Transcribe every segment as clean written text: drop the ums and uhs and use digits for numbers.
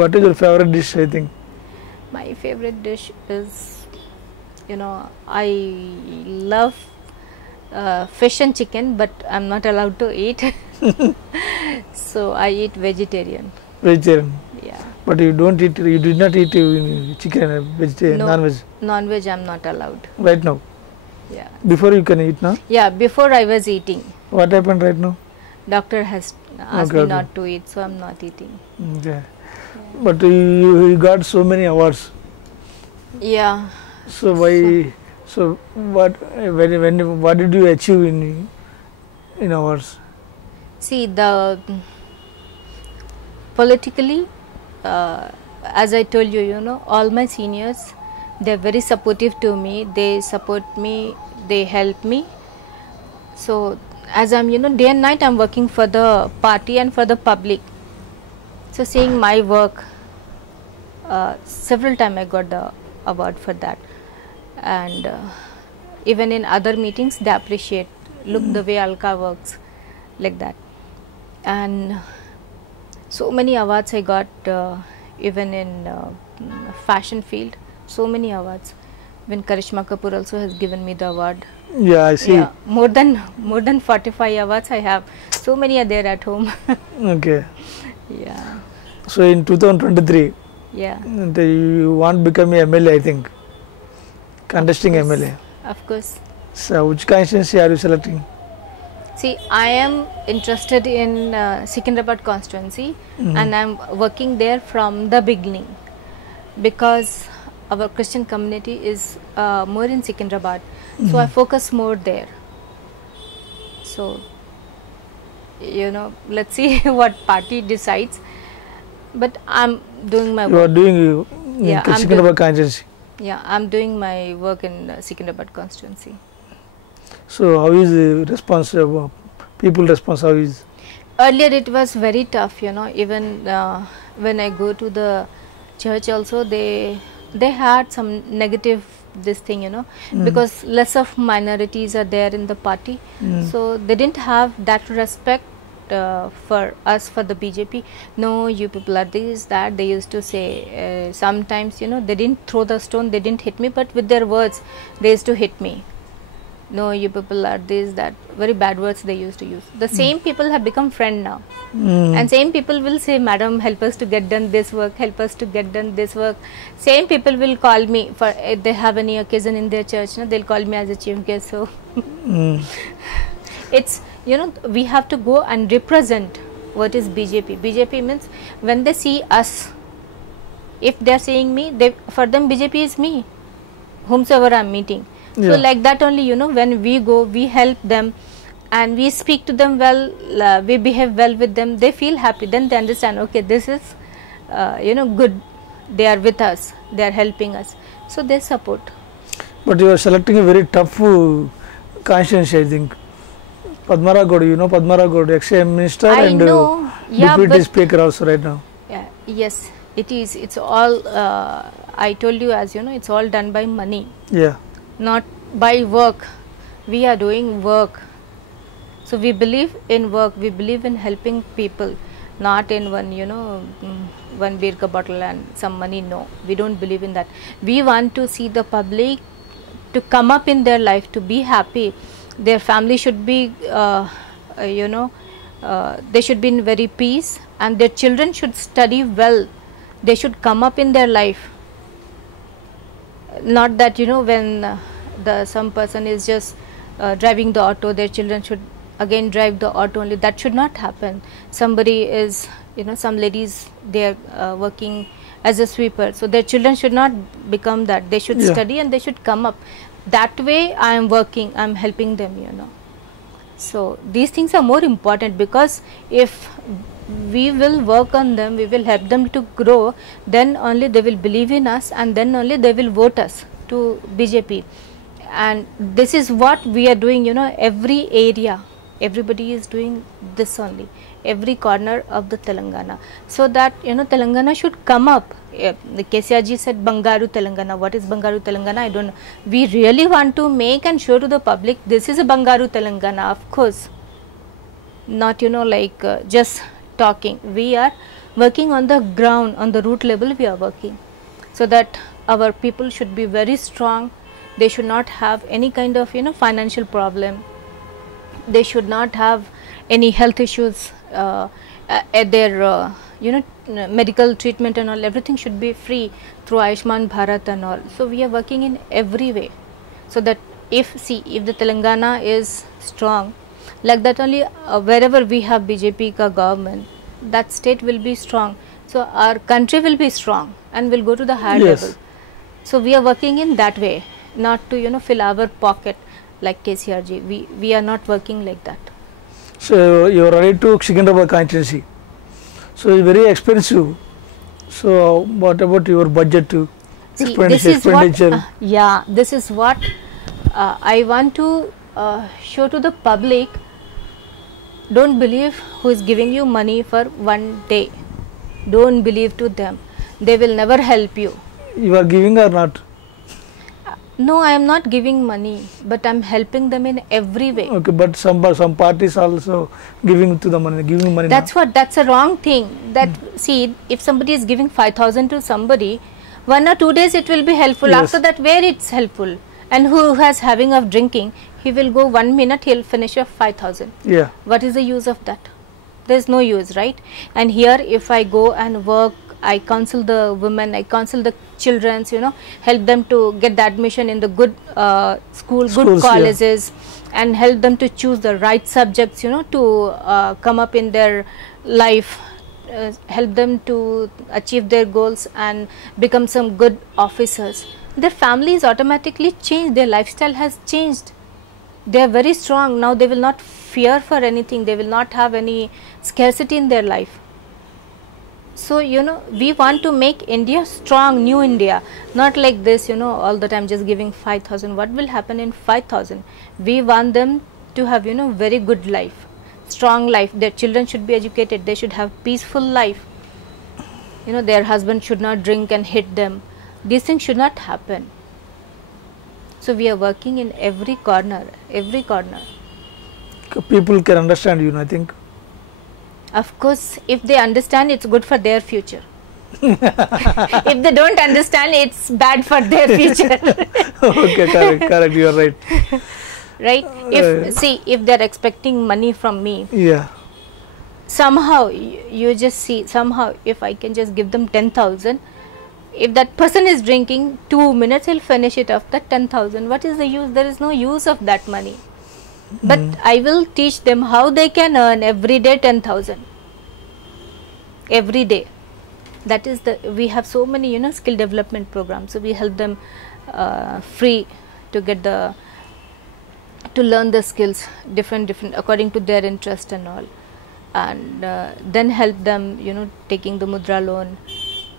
what is your favorite dish, I think? My favorite dish is, I love fish and chicken, but I'm not allowed to eat. So I eat vegetarian. Vegetarian. Yeah. But you don't eat, you did not eat chicken, vegetarian, No, non-veg. Non-veg I'm not allowed. Right now? Yeah. Before you can eat now? Yeah, before I was eating. What happened right now? Doctor has asked me not to eat, so I'm not eating. Okay. Yeah. But you got so many awards. Yeah. So why? So what? What did you achieve in awards? See, the politically, as I told you, all my seniors, they're very supportive to me. They support me. They help me. So as I'm, day and night I'm working for the party and for the public. So seeing my work, several times I got the award for that, and even in other meetings they appreciate, look the way Alka works, like that. And so many awards I got, even in fashion field, so many awards. When Karishma Kapoor also has given me the award. Yeah, I see. Yeah, more than 45 awards I have. So many are there at home. Okay. Yeah. So in 2023, yeah, you want to become a MLA, I think. Contesting MLA. Of course. So which constituency are you selecting? See, I am interested in Secunderabad constituency, and I am working there from the beginning, because our Christian community is more in Secunderabad, so I focus more there. So, let's see what party decides, but I'm doing my work. You are doing in Secunderabad constituency. Yeah, I'm doing my work in Secunderabad constituency. So how is the response, people response, how is? Earlier it was very tough, even when I go to the church also, they had some negative this thing, because less of minorities are there in the party, so they didn't have that respect for us, for the BJP. No, you people are this, that, they used to say. Sometimes, they didn't throw the stone, they didn't hit me, but with their words they used to hit me. No, you people are this, that, very bad words they used to use. The same people have become friend now, and same people will say, madam, help us to get done this work, help us to get done this work. Same people will call me for, if they have any occasion in their church, they'll call me as a chief guest. So it's, we have to go and represent what is BJP. BJP means when they see us, if they are saying me, for them BJP is me, whomsoever I am meeting. So like that only, when we go, we help them and we speak to them well, we behave well with them, they feel happy, then they understand, okay, this is good, they are with us, they are helping us, so they support. But you are selecting a very tough constituency, I think. Padma Rao, Padma Rao, ex-Prime Minister and Deputy Speaker also right now. Yeah, yes, it is. It's all, I told you, as it's all done by money. Yeah. Not by work. We are doing work. So we believe in work, we believe in helping people, not in one, one beer ka bottle and some money. No, we don't believe in that. We want to see the public to come up in their life, to be happy. Their family should be, they should be in very peace, and their children should study well. They should come up in their life. Not that, when some person is just driving the auto, their children should again drive the auto only. That should not happen. Somebody is, some ladies, they are working as a sweeper, so their children should not become that. They should study and they should come up. That way I am working, I am helping them, So these things are more important, because if we will work on them, we will help them to grow, then only they will believe in us, and then only they will vote us to BJP. And this is what we are doing, every area, everybody is doing this only, every corner of the Telangana, so that Telangana should come up. The KCR ji said Bangaru Telangana. What is Bangaru Telangana? I don't know. We really want to make and show to the public, this is a Bangaru Telangana, of course. Not like just talking. We are working on the ground, on the root level we are working, so that our people should be very strong. They should not have any kind of financial problem. They should not have any health issues at their medical treatment and all. Everything should be free through Ayushman Bharat and all. So we are working in every way, so that if the Telangana is strong, like that only wherever we have BJP ka government, that state will be strong. So our country will be strong and will go to the higher Yes. level. So we are working in that way, not to fill our pocket like KCR ji. We are not working like that. So you are ready to Secunderabad constituency. So it's very expensive. So what about your budget to See, this is expenditure? what this is what I want to show to the public. Don't believe who is giving you money for one day. Don't believe to them. They will never help you. You are giving or not? No, I am not giving money, but I am helping them in every way. Okay, but some parties also giving money. That's a wrong thing. That see, if somebody is giving 5,000 to somebody, 1 or 2 days it will be helpful. Yes. After that, where it's helpful? And who has having of drinking, he will go 1 minute, he'll finish off 5,000. Yeah. What is the use of that? There is no use, right? And here, if I go and work, I counsel the women, I counsel the children, help them to get the admission in the good schools, good colleges, and help them to choose the right subjects, to come up in their life, help them to achieve their goals and become some good officers. Their families automatically change, their lifestyle has changed. They are very strong now. They will not fear for anything. They will not have any scarcity in their life. So we want to make India strong, new India, not like this, all the time just giving 5,000. What will happen in 5,000? We want them to have very good life, strong life. Their children should be educated. They should have peaceful life. Their husband should not drink and hit them. These things should not happen. So we are working in every corner, every corner. People can understand I think. Of course, if they understand, it's good for their future. If they don't understand, it's bad for their future. Okay, correct, you are right. Right? If they're expecting money from me, yeah, somehow you just see, somehow if I can just give them 10,000, if that person is drinking 2 minutes, he'll finish it off, that 10,000. What is the use? There is no use of that money. But I will teach them how they can earn every day 10,000. Every day. That is we have so many, skill development programs. So we help them free to get to learn the skills, different, according to their interest and all. And then help them, taking the Mudra loan,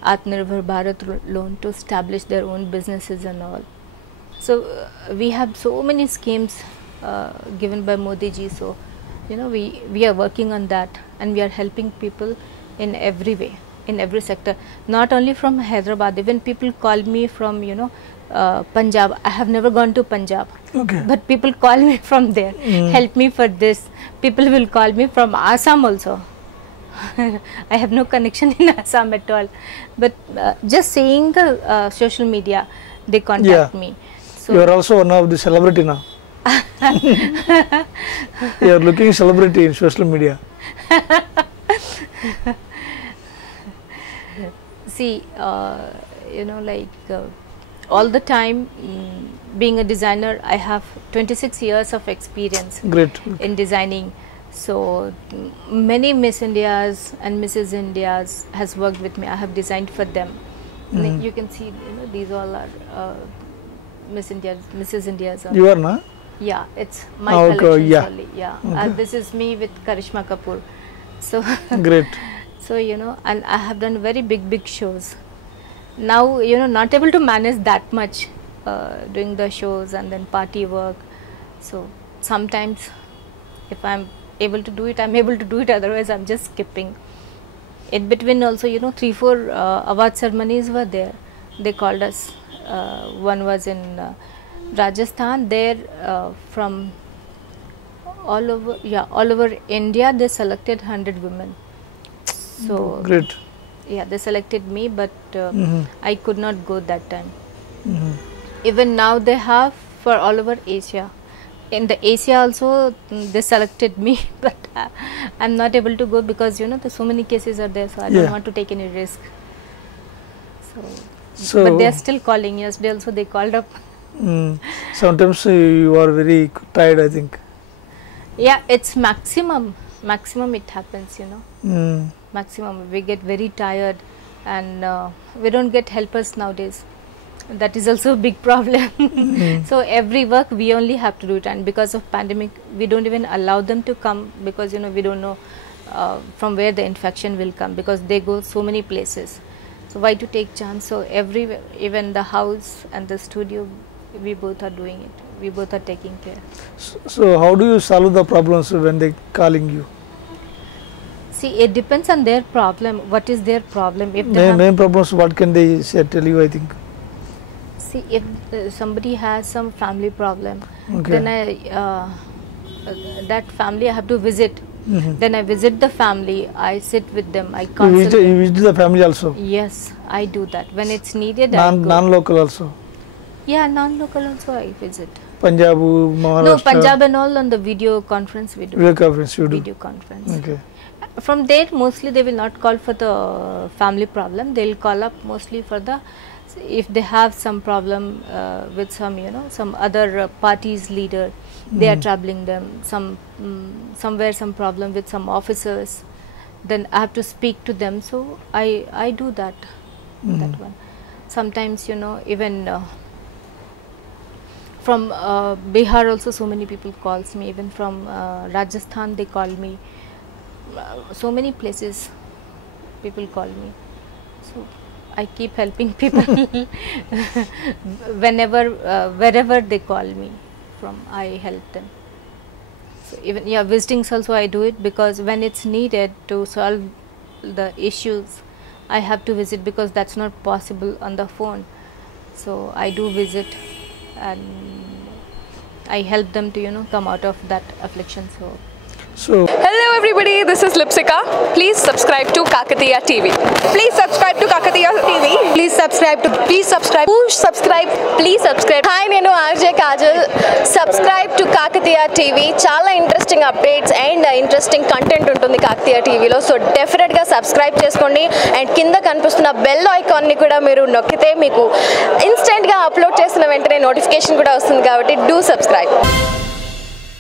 Atmanirbhar Bharat loan to establish their own businesses and all. So we have so many schemes given by Modi ji. So we are working on that, and we are helping people in every way, in every sector, not only from Hyderabad. Even people call me from Punjab. I have never gone to Punjab, okay, but people call me from there, help me for this. People will call me from Assam also. I have no connection in Assam at all, but just seeing the social media, they contact me. So you are also one of the celebrity now. You are looking celebrity in social media. See, all the time, being a designer, I have 26 years of experience. Great. In designing. So many Miss Indias and Mrs. Indias has worked with me. I have designed for them. You can see, these all are Miss Indias, Mrs. Indias. You are na? Yeah, it's my collections yeah. only. Yeah, Okay. this is me with Karishma Kapoor. So Great. so and I have done very big shows. Now not able to manage that much doing the shows and then party work. So sometimes if I'm able to do it, I'm able to do it. Otherwise, I'm just skipping. In between also, 3-4 award ceremonies were there. They called us. One was in Rajasthan. There from all over India, they selected 100 women So Great. yeah, they selected me, but I could not go that time. Mhm. Even now they have for all over Asia. In the Asia also they selected me, but I'm not able to go because there's so many cases are there, so I don't Yeah. want to take any risk. So But they are still calling. Yesterday also they called up. sometimes you are very tired, I think. Yeah, it's maximum it happens, maximum. We get very tired, and we don't get helpers nowadays. That is also a big problem. So every work we only have to do it, and because of pandemic we don't even allow them to come, because we don't know from where the infection will come, because they go so many places. So why to take chance? So everywhere, even the house and the studio, we both are doing it. We both are taking care. So how do you solve the problems when they calling you? See, it depends on their problem. What is their problem? If they Main problems, what can they say, tell you, I think? see, if somebody has some family problem, Okay. then that family I have to visit. Then I visit the family. I sit with them. I You counsel them. visit the family also? Yes, I do that when it's needed. I go. Non-local also? Yeah, non-local also I visit. Punjab, Maharashtra? No, Punjab and all on the video conference we do. Video conference you do? Video conference. Okay. From there, mostly they will not call for the family problem. They will call up mostly for the, if they have some problem with some some other party's leader, they are troubling them. Somewhere some problem with some officers, then I have to speak to them. So I do that. That one. Sometimes even from Bihar also so many people calls me. Even from Rajasthan they call me. So many places people call me, so I keep helping people. Wherever they call me from, I help them. So even visitings also I do it, because when it's needed to solve the issues, I have to visit, because that's not possible on the phone. So I do visit, and I help them to come out of that affliction. So Hello everybody, this is Lipsika. Please subscribe to Kakatiya TV. Please subscribe to Kakatiya TV. Please subscribe. Please subscribe. Hi, nenu RJ Kajal. Subscribe to Kakatiya TV. Chala interesting updates and interesting content untundi Kakatiya TV lo. So definitely ga subscribe cheskondi, and kinda kanipustunna bell icon ni kuda meeru nokkite meeku instant ga upload chesina ventane notification kuda vastundi kabatti do subscribe.